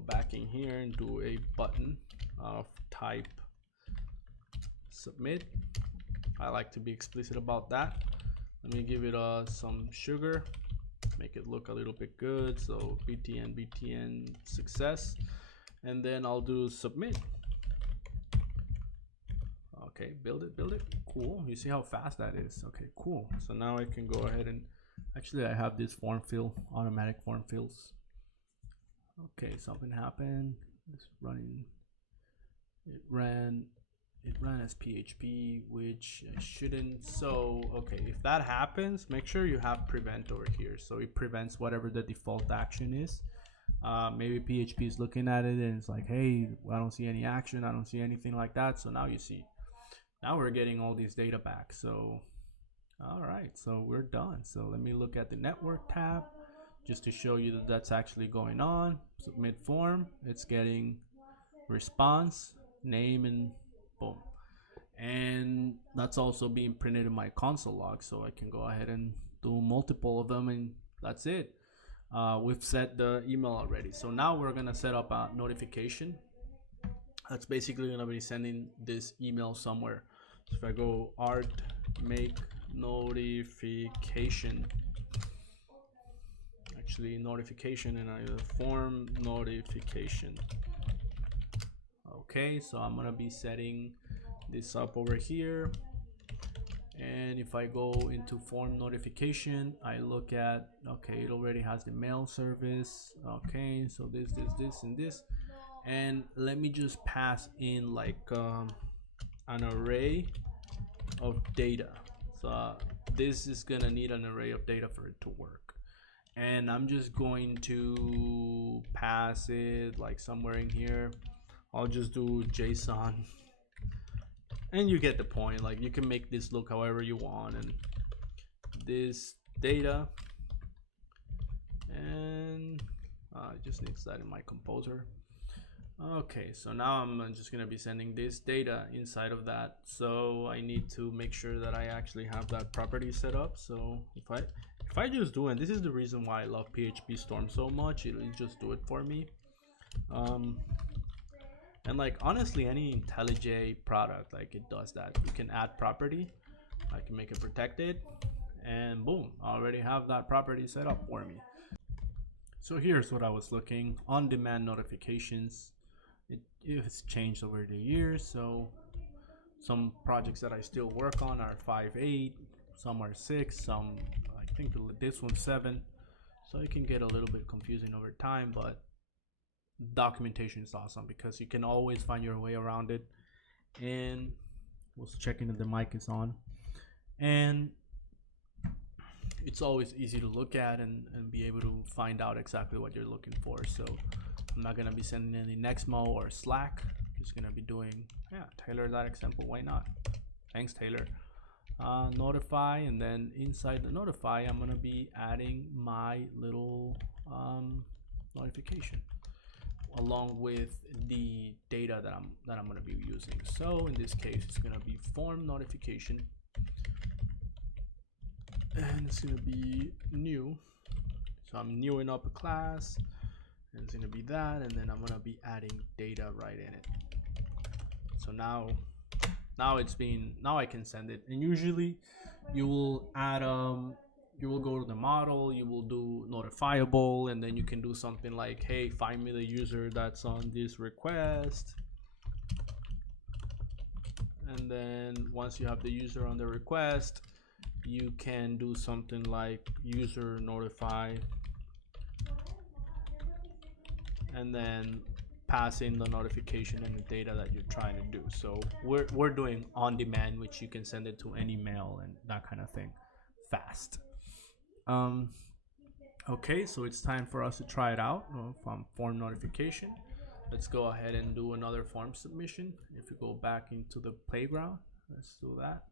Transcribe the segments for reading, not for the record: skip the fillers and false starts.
back in here and do a button of type submit. I like to be explicit about that. Let me give it some sugar, make it look a little bit good. So btn success, and then I'll do submit. Okay, build it. Cool. You see how fast that is? Okay, cool. So now I can go ahead and actually I have this form fill, automatic form fills. Okay, something happened. It's running. It ran as PHP, which I shouldn't. So okay, if that happens, make sure you have prevent over here, so it prevents whatever the default action is. Maybe PHP is looking at it and it's like, hey, I don't see any action, I don't see anything like that. So now you see, now we're getting all these data back. So all right, so we're done. So let me look at the network tab just to show you that that's actually going on. Submit form, it's getting response, name, and boom. And that's also being printed in my console log, so I can go ahead and do multiple of them, and that's it. We've set the email already. So now we're gonna set up a notification that's basically gonna be sending this email somewhere. So if I go art make notification, actually notification, and I form notification. Okay, so I'm gonna be setting this up over here, and if I go into form notification, I look at, okay, it already has the mail service. Okay, so this and this, and let me just pass in like an array of data. So this is gonna need an array of data for it to work, and I'm just going to pass it like somewhere in here. I'll just do JSON, and you get the point. Like, you can make this look however you want, and this data, and it just needs that in my composer. Okay, so now I'm just gonna be sending this data inside of that. So I need to make sure that I actually have that property set up. So if I just do, and this is the reason why I love PHP Storm so much, it'll just do it for me. And like, honestly, any IntelliJ product, like, it does that. You can add property, I can make it protected, and boom, I already have that property set up for me. So here's what I was looking on demand notifications. It has changed over the years. So some projects that I still work on are 5.8, some are 6, some, I think this one's 7. So it can get a little bit confusing over time, but documentation is awesome because you can always find your way around it. And was checking if the mic is on, and it's always easy to look at and be able to find out exactly what you're looking for. So I'm not gonna be sending any Nexmo or Slack, just gonna be doing, yeah, Taylor that example, why not? Thanks, Taylor. Notify, and then inside the notify, I'm gonna be adding my little notification along with the data that I'm going to be using. So in this case, it's going to be form notification, and it's going to be new. So I'm newing up a class, and it's going to be that, and then I'm going to be adding data right in it. So now I can send it. And usually you will add you will go to the model, you will do notifiable, and then you can do something like, hey, find me the user that's on this request. And then once you have the user on the request, you can do something like user notify, and then pass in the notification and the data that you're trying to do. So we're doing on demand, which you can send it to any mail and that kind of thing fast. Okay, so it's time for us to try it out from form notification. Let's go ahead and do another form submission. If you go back into the playground, let's do that.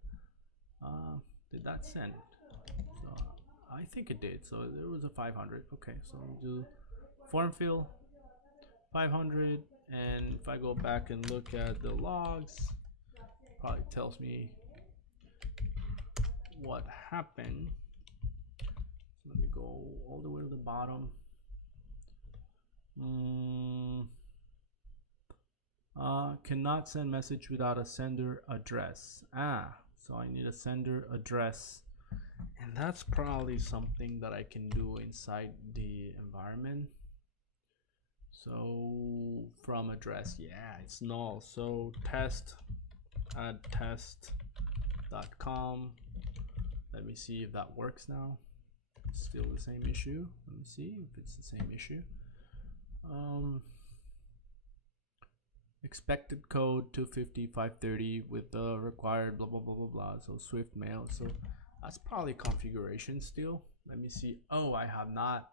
Did that send it? So I think it did. So there was a 500. Okay, so we'll do form fill 500, and if I go back and look at the logs, probably tells me what happened. Let me go all the way to the bottom. Cannot send message without a sender address. So I need a sender address, and that's probably something that I can do inside the environment. So from address, yeah, it's null. So test add test.com. Let me see if that works now. It's still the same issue. Let me see if it's the same issue. Expected code 250 530 with the required blah blah blah blah blah. So Swift mail. So that's probably configuration still. Let me see. Oh, I have not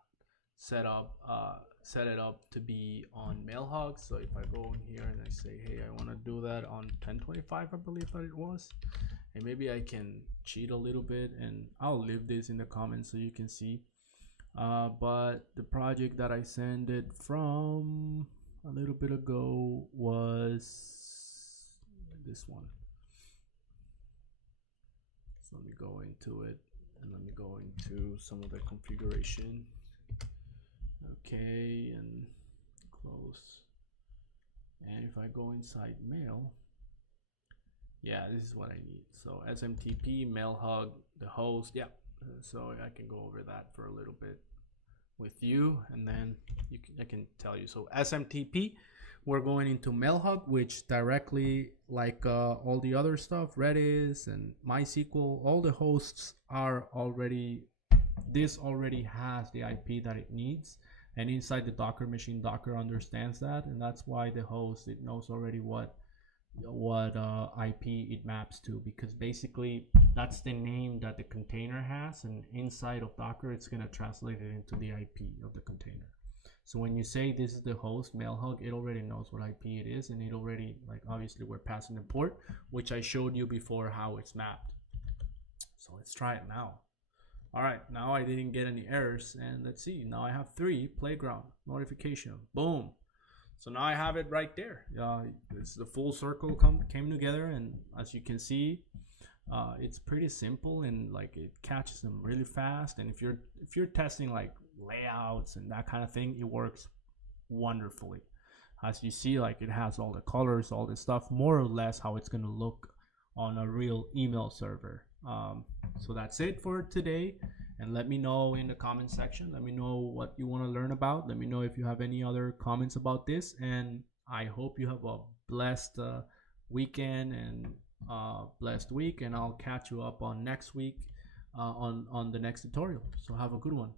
set it up to be on Mailhog. So if I go in here and I say, hey, I want to do that on 1025, I believe that it was, and maybe I can cheat a little bit, and I'll leave this in the comments so you can see. But the project that I sent it from a little bit ago was this one. So let me go into it, and let me go into some of the configuration. Okay, and close. And if I go inside mail, yeah, this is what I need. So SMTP, Mailhug, the host, yeah. So I can go over that for a little bit with you, and then I can tell you. So SMTP, we're going into Mailhug, which directly, like all the other stuff, Redis and MySQL, all the hosts are already, this already has the IP that it needs. And inside the Docker machine, Docker understands that, and that's why the host, it knows already what IP it maps to, because basically that's the name that the container has, and inside of Docker it's going to translate it into the IP of the container. So when you say this is the host Mailhug, it already knows what IP it is, and it already, like, obviously we're passing the port, which I showed you before how it's mapped. So let's try it now. All right, now I didn't get any errors, and let's see, now I have 3 playground notification. Boom. So now I have it right there. It's the full circle came together, and as you can see, it's pretty simple, and like it catches them really fast. And if you're testing like layouts and that kind of thing, it works wonderfully. As you see, like it has all the colors, all this stuff, more or less how it's gonna look on a real email server. So that's it for today, and let me know in the comment section. Let me know what you want to learn about. Let me know if you have any other comments about this, and I hope you have a blessed weekend and blessed week, and I'll catch you up on next week on the next tutorial. So have a good one.